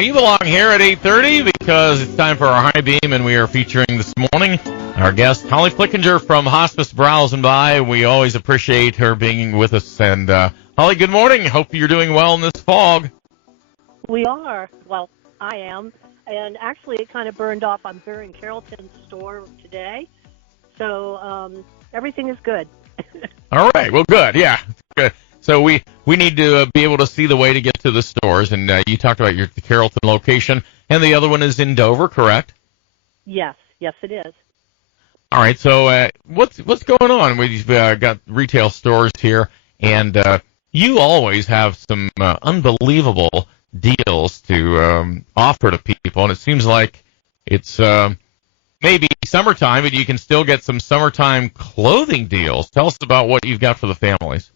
Well, you belong here at 8:30 because it's time for our high beam, and we are featuring this morning our guest, Holly Flickinger from Hospice Browse Buy. We always appreciate her being with us. And Holly, good morning. Hope you're doing well in this fog. We are. Well, I am. And actually, it kind of burned off. I'm here in Carrollton's store today. So everything is good. All right. Well, good. Yeah. Good. So we need to be able to see the way to get to the stores. And you talked about the Carrollton location. And the other one is in Dover, correct? Yes. Yes, it is. All right. So what's going on? We've got retail stores here. And you always have some unbelievable deals to offer to people, and it seems like it's maybe summertime, but you can still get some summertime clothing deals. Tell us about what you've got for the families.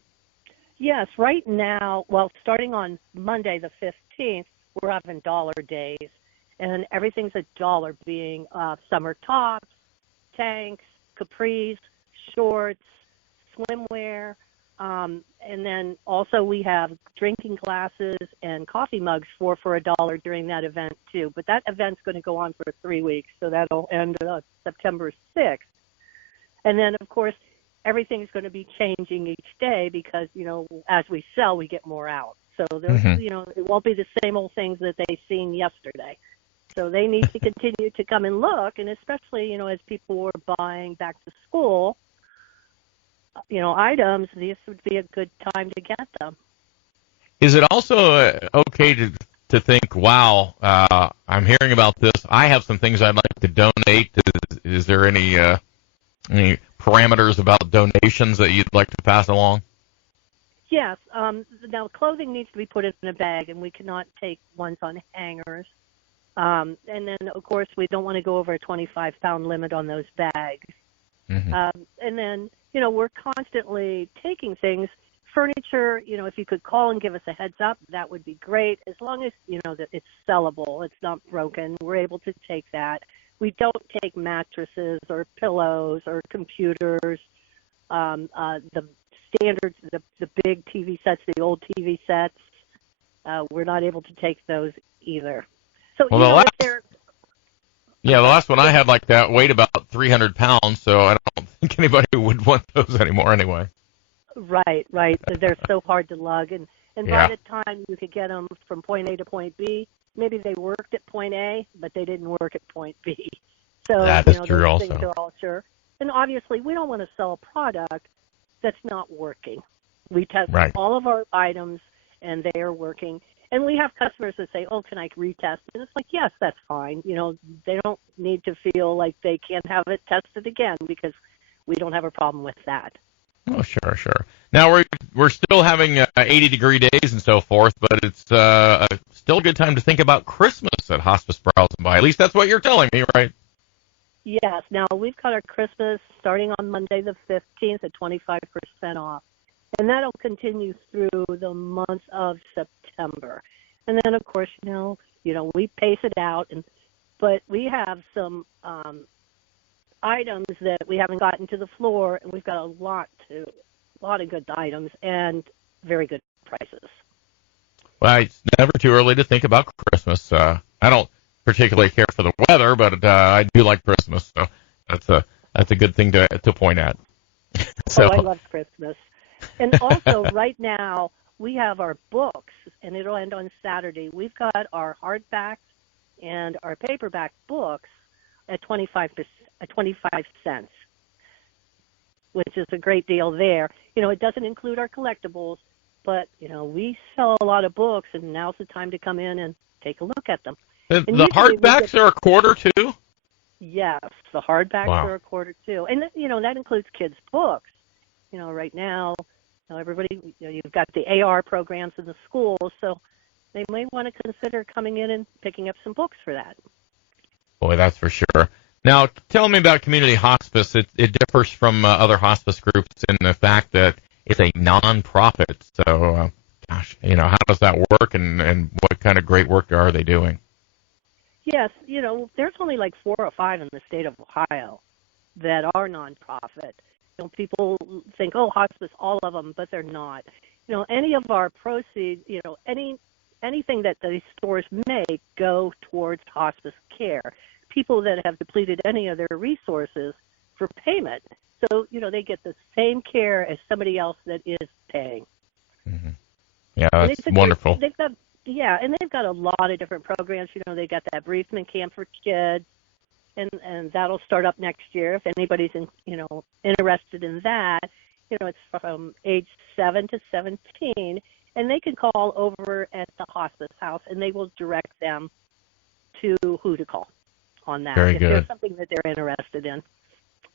Yes, right now, well, starting on Monday the 15th, we're having dollar days, and everything's $1, being summer tops, tanks, capris, shorts, swimwear. And then also we have drinking glasses and coffee mugs for $1 during that event too. But that event's going to go on for 3 weeks, so that'll end September 6th. And then, of course, everything's going to be changing each day because, as we sell, we get more out. So, it won't be the same old things that they've seen yesterday. So they need to continue to come and look, and especially, as people were buying back to school, items, this would be a good time to get them. Is it also okay to think, wow, I'm hearing about this. I have some things I'd like to donate. Is there any parameters about donations that you'd like to pass along? Yes. Now, clothing needs to be put in a bag, and we cannot take ones on hangers. And then, of course, we don't want to go over a 25-pound limit on those bags. Mm-hmm. And then, we're constantly taking things. Furniture, if you could call and give us a heads up, that would be great. As long as, that it's sellable, it's not broken, we're able to take that. We don't take mattresses or pillows or computers. The standard, the big TV sets, the old TV sets, we're not able to take those either. So, the last one I had like that weighed about 300 pounds, so I don't think anybody would want those anymore anyway. Right. They're so hard to lug. And by the time you could get them from point A to point B, maybe they worked at point A, but they didn't work at point B. So, that is true those also. things are all sure. And obviously, we don't want to sell a product that's not working. We test all of our items, and they are working. And we have customers that say, can I retest? And it's like, yes, that's fine. They don't need to feel like they can't have it tested again because we don't have a problem with that. Oh, sure. Now, we're still having 80-degree days and so forth, but it's still a good time to think about Christmas at Hospice Browse Buy. At least that's what you're telling me, right? Yes. Now, we've got our Christmas starting on Monday the 15th at 25% off. And that'll continue through the month of September. And then, of course, we pace it out. But we have some items that we haven't gotten to the floor, and we've got a lot of good items and very good prices. Well, it's never too early to think about Christmas. I don't particularly care for the weather, but I do like Christmas, so that's a good thing to point at. So, I love Christmas. And also, right now, we have our books, and it'll end on Saturday. We've got our hardback and our paperback books at 25 cents, which is a great deal there. It doesn't include our collectibles, but, we sell a lot of books, and now's the time to come in and take a look at them. The hardbacks are a quarter, too? Yes, the hardbacks are a quarter, too. And, that includes kids' books. Right now, everybody, you've got the AR programs in the schools, so they may want to consider coming in and picking up some books for that. Boy, that's for sure. Now, tell me about community hospice. It differs from other hospice groups in the fact that it's a nonprofit. So, how does that work, and what kind of great work are they doing? Yes, there's only like 4 or 5 in the state of Ohio that are nonprofit. People think, hospice, all of them, but they're not. Any of our proceeds, anything that these stores make go towards hospice care. People that have depleted any of their resources for payment. So, they get the same care as somebody else that is paying. Mm-hmm. Yeah, that's wonderful. They've got a lot of different programs. They got that bereavement camp for kids, and that'll start up next year. If anybody's interested in that, it's from age 7 to 17, and they can call over at the hospice house, and they will direct them to who to call on that. Very if good. There's something that they're interested in.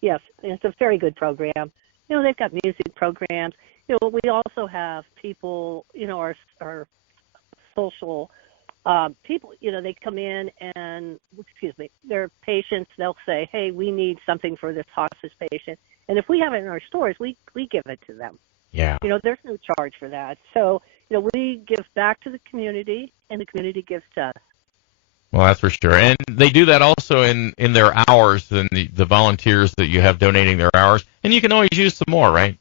Yes, it's a very good program. They've got music programs. We also have people, our social people, they come in and, they're patients. They'll say, hey, we need something for this hospice patient. And if we have it in our stores, we give it to them. Yeah. There's no charge for that. So, we give back to the community, and the community gives to us. Well, that's for sure. And they do that also in their hours, and the volunteers that you have donating their hours. And you can always use some more, right?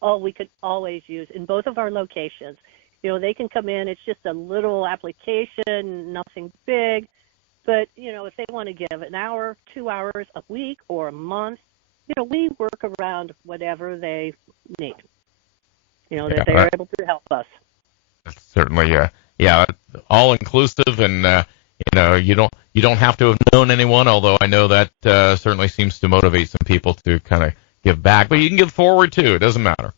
Oh, we could always use in both of our locations. They can come in. It's just a little application, nothing big. But, if they want to give an hour, 2 hours a week or a month, we work around whatever they need, that they're able to help us. Certainly, all inclusive, and you don't have to have known anyone. Although I know that certainly seems to motivate some people to kind of give back, but you can give forward too. It doesn't matter.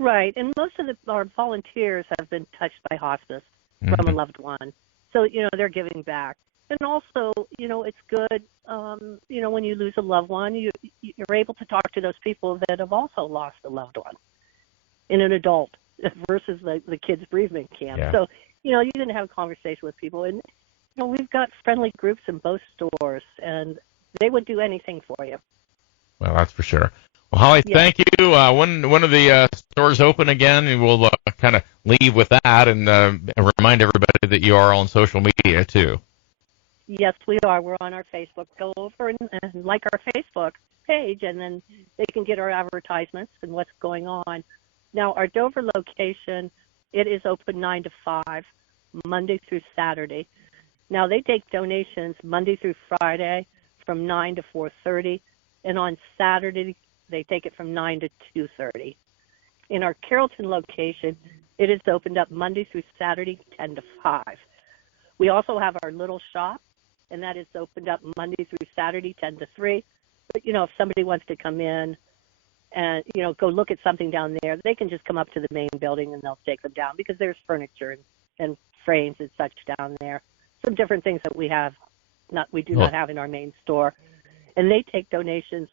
Right, and most of our volunteers have been touched by hospice from a loved one, so they're giving back. And also, it's good, when you lose a loved one, you're able to talk to those people that have also lost a loved one in an adult versus the kids' bereavement camp. Yeah. So, you can have a conversation with people. And, we've got friendly groups in both stores, and they would do anything for you. Well, that's for sure. Well, Holly, thank you. When are the stores open again? And we'll kind of leave with that and remind everybody that you are on social media, too. Yes, we are. We're on our Facebook. Go over and like our Facebook page, and then they can get our advertisements and what's going on. Now, our Dover location, it is open 9 to 5, Monday through Saturday. Now, they take donations Monday through Friday from 9 to 4:30, and on Saturday, they take it from 9 to 2:30. In our Carrollton location, it is opened up Monday through Saturday, 10 to 5. We also have our little shop, and that is opened up Monday through Saturday, 10 to 3. But, if somebody wants to come in and, go look at something down there, they can just come up to the main building and they'll take them down because there's furniture and frames and such down there. Some different things that we do not have in our main store. And they take donations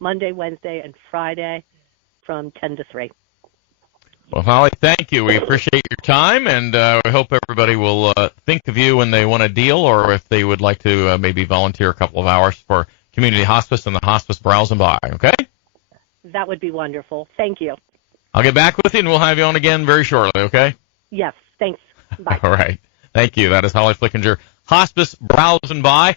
Monday, Wednesday, and Friday from 10 to 3. Well, Holly, thank you. We appreciate your time, and we hope everybody will think of you when they want a deal or if they would like to maybe volunteer a couple of hours for community hospice and the Hospice Browse and Buy, okay? That would be wonderful. Thank you. I'll get back with you, and we'll have you on again very shortly, okay? Yes, thanks. Bye. All right. Thank you. That is Holly Flickinger, Hospice Browse and Buy.